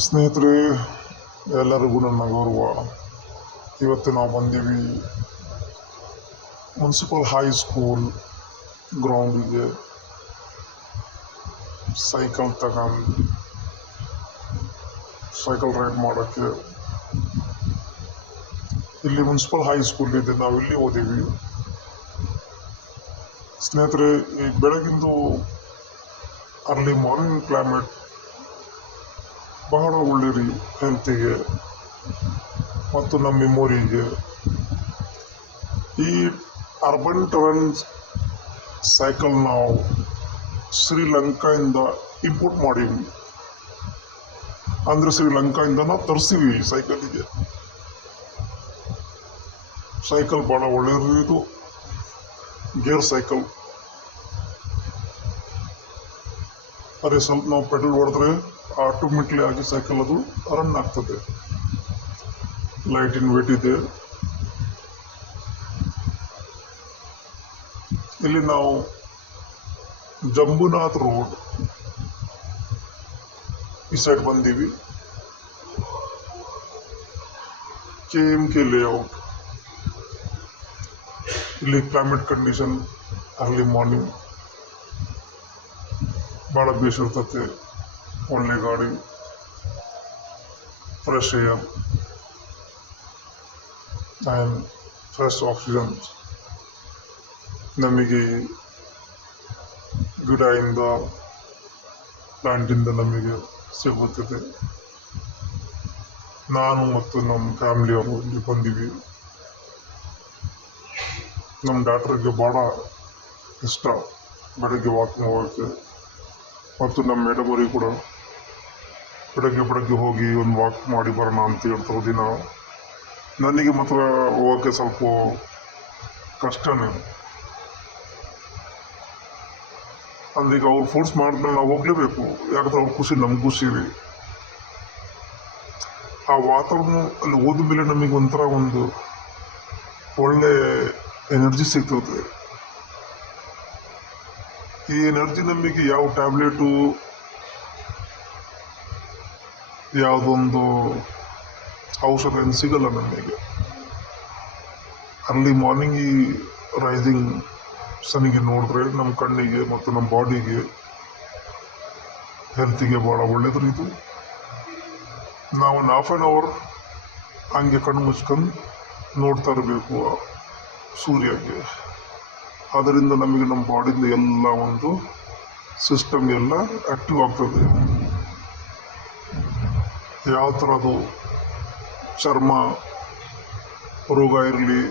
ಸ್ನೇಹಿತರೆ, ಎಲ್ಲರಿಗೂ ನನ್ನ ಗೌರವ. ಇವತ್ತು ನಾವು ಬಂದೀವಿ ಮುನ್ಸಿಪಲ್ ಹೈಸ್ಕೂಲ್ ಗ್ರೌಂಡಿಗೆ. ಸೈಕಲ್ ತಗೊಂಡು ಸೈಕಲ್ ರೈಡ್ ಮಾಡೋಕ್ಕೆ. ಇಲ್ಲಿ ಮುನ್ಸಿಪಲ್ ಹೈಸ್ಕೂಲ್ ಇದೆ, ನಾವು ಇಲ್ಲಿ ಓದೀವಿ. ಸ್ನೇಹಿತರೆ, ಈ ಬೆಳಗಿಂದು ಅರ್ಲಿ ಮಾರ್ನಿಂಗ್ ಕ್ಲೈಮೇಟ್ ಬಹಳ ಒಳ್ಳೆ ರೀ ಹೆಲ್ತಿಗೆ ಮತ್ತು ನಮ್ಮ ಮೆಮೊರಿಗೆ. ಈ ಅರ್ಬನ್ ಟ್ರಾವೆಲ್ ಸೈಕಲ್ ನಾವು ಶ್ರೀಲಂಕಾಯಿಂದ ಇಂಪೋರ್ಟ್ ಮಾಡೀವಿ. ಅಂದರೆ ಶ್ರೀಲಂಕಾಯಿಂದ ನಾವು ತರಿಸ್ತೀವಿ ಸೈಕಲಿಗೆ. ಸೈಕಲ್ ಭಾಳ ಒಳ್ಳೆಯದು. ಇದು ಗೇರ್ ಸೈಕಲ್. ಅದೇ ಸ್ವಲ್ಪ ನಾವು ಪೆಟ್ರೋಲ್ ಹೊಡೆದ್ರೆ ಆಟೋಮೆಟಿಕ್ಲಿ ಆಗಿ ಸೈಕಲ್ ಅದು ರನ್ ಆಗ್ತದೆ. ಲೈಟಿನ ವೇಟ್ ಇದೆ. ಇಲ್ಲಿ ನಾವು ಜಂಬುನಾಥ್ ರೋಡ್ ಈ ಸೈಡ್ ಬಂದೀವಿ. KMK layout. ಇಲ್ಲಿ ಕ್ಲೈಮೇಟ್ ಕಂಡೀಷನ್ ಅರ್ಲಿ ಮಾರ್ನಿಂಗ್ ಭಾಳ ಬೇಸಿರ್ತತೆ. ಒಳ್ಳೆ ಗಾಡಿ, fresh air and fresh oxygen ನಮಗೆ ಗಿಡದಿಂದ ಪ್ಲಾಂಟಿಂದ ನಮಗೆ ಸಿಗುತ್ತದೆ. ನಾನು ಮತ್ತು ನಮ್ಮ ಫ್ಯಾಮಿಲಿಯವರು ಇಲ್ಲಿ ಬಂದೀವಿ. ನಮ್ಮ ಡಾಕ್ಟ್ರಿಗೆ ಭಾಳ ಇಷ್ಟ ಬೆಳಗ್ಗೆ ವಾಕಿಂಗ್ ಹೋಗೋಕ್ಕೆ, ಮತ್ತು ನಮ್ಮ ಮೇಡಮರಿಗೆ ಕೂಡ ಬೆಳಗ್ಗೆ ಹೋಗಿ ಒಂದು ವಾಕ್ ಮಾಡಿ ಬರೋಣ ಅಂತ ಹೇಳ್ತಾರೆ ದಿನ. ನನಗೆ ಮಾತ್ರ ಹೋಗೋಕ್ಕೆ ಸ್ವಲ್ಪ ಕಷ್ಟನೇ. ಅಂದ್ರೆ ಈಗ ಅವ್ರು ಫೋರ್ಸ್ ಮಾಡಿದ್ಮೇಲೆ ನಾವು ಹೋಗ್ಲೇಬೇಕು. ಯಾಕಂದ್ರೆ ಅವ್ರ ಖುಷಿ ನಮ್ಗೆ ಖುಷಿ ರೀ. ಆ ವಾತಾವರಣ ಅಲ್ಲಿ ಹೋದ ಮೇಲೆ ನಮಗೆ ಒಂಥರ ಒಂದು ಒಳ್ಳೆ ಎನರ್ಜಿ ಸಿಗ್ತದೆ. ಈ ಎನರ್ಜಿ ನಮಗೆ ಯಾವ ಟ್ಯಾಬ್ಲೆಟು, ಯಾವುದೊಂದು ಔಷಧ ಏನು ಸಿಗಲ್ಲ ನಮಗೆ. ಅರ್ಲಿ ಮಾರ್ನಿಂಗ್ ಈ ರೈಸಿಂಗ್ ಸನಿಗೆ ನೋಡಿದ್ರೆ ನಮ್ಮ ಕಣ್ಣಿಗೆ ಮತ್ತು ನಮ್ಮ ಬಾಡಿಗೆ ಹೆಲ್ತಿಗೆ ಭಾಳ ಒಳ್ಳೆಯದು ಇದು. ನಾವು ಒಂದು ಹಾಫ್ ಆನ್ ಅವರ್ ಹಂಗೆ ಕಣ್ಣು ಮುಚ್ಕೊಂಡು ನೋಡ್ತಾ ಇರಬೇಕು ಸೂರ್ಯಗೆ. ಅದರಿಂದ ನಮಗೆ ನಮ್ಮ ಬಾಡಿಯಿಂದ ಎಲ್ಲ ಒಂದು ಸಿಸ್ಟಮ್ ಎಲ್ಲ ಆ್ಯಕ್ಟಿವ್ ಆಗ್ತದೆ. ಯಾವ ಥರದ್ದು ಚರ್ಮ ರೋಗ ಇರಲಿ,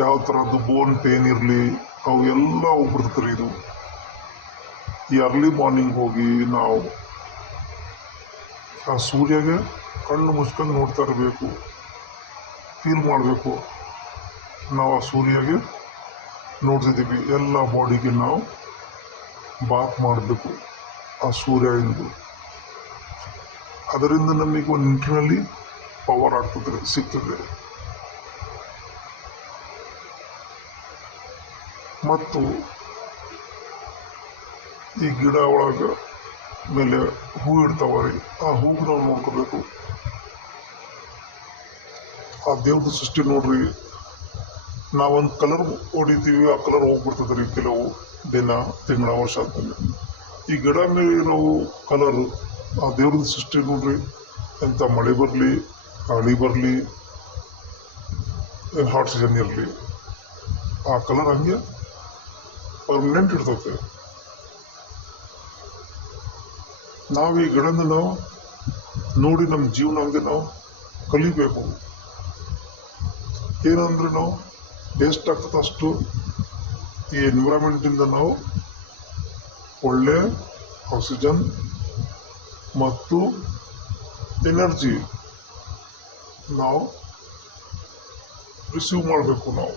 ಯಾವ ಥರದ್ದು ಬೋನ್ ಪೇನ್ ಇರಲಿ, ಅವು ಎಲ್ಲ ಹೋಗ್ಬಿಡ್ತಾರೆ. ಇದು ಈ ಅರ್ಲಿ ಮಾರ್ನಿಂಗ್ ಹೋಗಿ ನಾವು ಆ ಸೂರ್ಯಗೆ ಕಣ್ಣು ಮುಚ್ಕೊಂಡು ನೋಡ್ತಾ ಇರಬೇಕು. ಫೀಲ್ ಮಾಡಬೇಕು ನಾವು ಆ ಸೂರ್ಯಗೆ ನೋಡ್ತಿದ್ದೀವಿ. ಎಲ್ಲ ಬಾಡಿಗೆ ನಾವು ಬಾತ್ ಮಾಡಬೇಕು ಆ ಸೂರ್ಯದಿಂದ. ಅದರಿಂದ ನಮಗೆ ಒಂದು ಇಂಟರ್ನಲಿ ಪವರ್ ಆಗ್ತದೆ, ಸಿಗ್ತದೆ. ಮತ್ತು ಈ ಗಿಡ ಒಳಗೆ ಮೇಲೆ ಹೂ ಇಡ್ತಾವ ರೀ, ಆ ಹೂವು ನಾವು ನೋಡ್ಕೋಬೇಕು. ಆ ದೇವ್ರದ್ದು ಸೃಷ್ಟಿ ನೋಡ್ರಿ. ನಾವೊಂದು ಕಲರ್ ಹೊಡಿತೀವಿ, ಆ ಕಲರ್ ಹೋಗ್ಬಿಡ್ತದೆ ರೀ ಕೆಲವು ದಿನ, ತಿಂಗಳ, ವರ್ಷ ಆದ್ಮೇಲೆ. ಈ ಗಿಡ ಮೇಲೆ ನಾವು ಕಲರ್, ಆ ದೇವ್ರದ್ದು ಸೃಷ್ಟಿ ನೋಡ್ರಿ. ಎಂಥ ಮಳೆ ಬರಲಿ, ಗಾಳಿ ಬರಲಿ, ಹಾಟ್ ಸೀಸನ್ ಇರಲಿ, ಆ ಕಲರ್ ಹಂಗೆ ಪರ್ಮನೆಂಟ್ ಇರ್ತದೆ. ನಾವು ಈ ಗಿಡನ ನಾವು ನೋಡಿ ನಮ್ಮ ಜೀವನ ಹಂಗೆ ನಾವು ಕಲಿಬೇಕು. ಏನಂದರೆ ನಾವು ಎಷ್ಟಾಗ್ತದೆ ಅಷ್ಟು ಈ ಎನ್ವಿರಾನ್ಮೆಂಟಿಂದ ನಾವು ಒಳ್ಳೆ ಆಕ್ಸಿಜನ್ ಮತ್ತು ಎನರ್ಜಿ ನಾವು ರಿಸೀವ್ ಮಾಡಬೇಕು. ನಾವು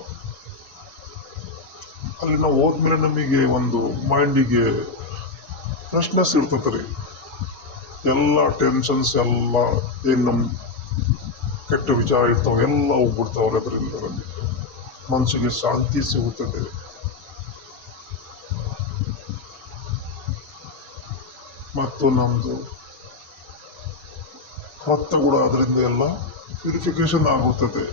ಅಲ್ಲಿ ನಾವು ಹೋದ್ಮೇಲೆ ನಮಗೆ ಒಂದು ಮೈಂಡಿಗೆ ಫ್ರೆಶ್ನೆಸ್ ಇರ್ತದೆ ರೀ. ಎಲ್ಲ ಟೆನ್ಷನ್ಸ್ ಎಲ್ಲ ಏನು ನಮ್ಮ ಕೆಟ್ಟ ವಿಚಾರ ಇರ್ತಾವೆ ಎಲ್ಲ ಹೋಗ್ಬಿಡ್ತಾವ್ರೆ. ಅದರಿಂದ ನಮಗೆ ಮನಸ್ಸಿಗೆ ಶಾಂತಿ ಸಿಗುತ್ತದೆ. ಮತ್ತು ನಮ್ಮದು ಮತ್ತೆ ಕೂಡ ಅದರಿಂದ ಎಲ್ಲ ಪ್ಯೂರಿಫಿಕೇಶನ್ ಆಗುತ್ತದೆ.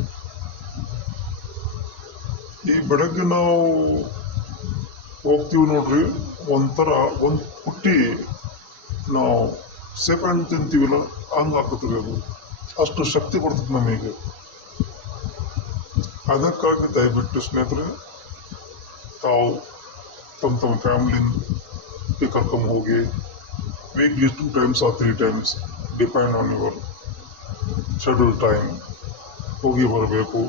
ಈ ಬೆಳಗ್ಗೆ ನಾವು ಹೋಗ್ತೀವಿ ನೋಡ್ರಿ, ಒಂಥರ ಒಂದು ಪುಟ್ಟಿ ನಾವು ಸೇಬಣ್ಣು ತಿಂತೀವಿಲ್ಲ ಹಂಗೆ ಹಾಕುತ್ತೀವಿ. ಅದು ಅಷ್ಟು ಶಕ್ತಿ ಕೊಡ್ತದೆ ನಮಗೆ. ಅದಕ್ಕಾಗಿ ದಯವಿಟ್ಟು ಸ್ನೇಹಿತರೆ, ತಾವು ತಮ್ಮ ಫ್ಯಾಮಿಲಿ ಕರ್ಕೊಂಡು ಹೋಗಿ weekly 2 times or 3 times depend on your schedule time ಹೋಗಿ ಬರಬೇಕು.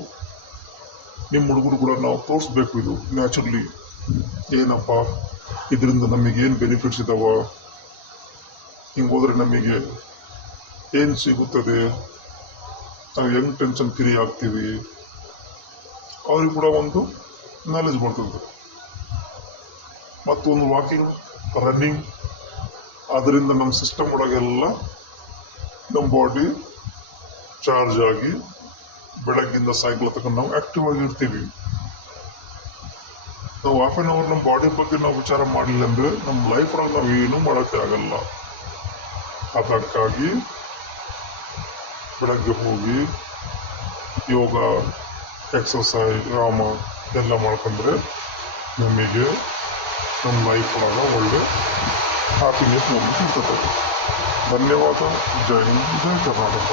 ನಿಮ್ಮ ಹುಡುಗರು ಕೂಡ ನಾವು ತೋರಿಸ್ಬೇಕು, ಇದು ನ್ಯಾಚುರಲಿ ಏನಪ್ಪ ಇದರಿಂದ ನಮಗೆ ಏನು ಬೆನಿಫಿಟ್ಸ್ ಇದಾವ, ಹಿಂಗೆ ಹೋದ್ರೆ ನಮಗೆ ಏನು ಸಿಗುತ್ತದೆ, ನಾವು ಹೆಂಗೆ ಟೆನ್ಷನ್ ಫ್ರೀ ಆಗ್ತೀವಿ, ಅವ್ರಿಗೆ ಕೂಡ ಒಂದು ನಾಲೆಜ್ ಬರ್ತದೆ. ಮತ್ತೊಂದು ವಾಕಿಂಗ್, ರನ್ನಿಂಗ್, ಅದರಿಂದ ನಮ್ಮ ಸಿಸ್ಟಮ್ ಒಳಗೆಲ್ಲ ನಮ್ಮ ಬಾಡಿ ಚಾರ್ಜ್ ಆಗಿ ಬೆಳಗ್ಗಿಂದ ಸಾಯಂಕಾಲ ತನಕ ನಾವು ಆ್ಯಕ್ಟಿವ್ ಆಗಿ ಇರ್ತೀವಿ. ನಾವು ಹಾಫ್ ಆನ್ ಅವರ್ ನಮ್ಮ ಬಾಡಿ ಬಗ್ಗೆ ನಾವು ವಿಚಾರ ಮಾಡಲಿಲ್ಲ ಅಂದರೆ ನಮ್ಮ ಲೈಫ್ ಒಳಗೆ ನಾವು ಏನೂ ಮಾಡೋಕ್ಕೆ ಆಗಲ್ಲ. ಅದಕ್ಕಾಗಿ ಬೆಳಗ್ಗೆ ಹೋಗಿ ಯೋಗ, ಎಕ್ಸಸೈಸ್, ವ್ಯಾಯಾಮ ಎಲ್ಲ ಮಾಡ್ಕೊಂಡ್ರೆ ನಮಗೆ ನಮ್ಮ ಲೈಫ್ ಒಳಗೆ ಒಳ್ಳೆ ಹ್ಯಾಪಿನೆಸ್ ನಮಗೆ ಸಿಗ್ತದೆ. ಧನ್ಯವಾದ. ಜೈ ಹಿಂದ್, ಜೈ ಕರ್ನಾಟಕ.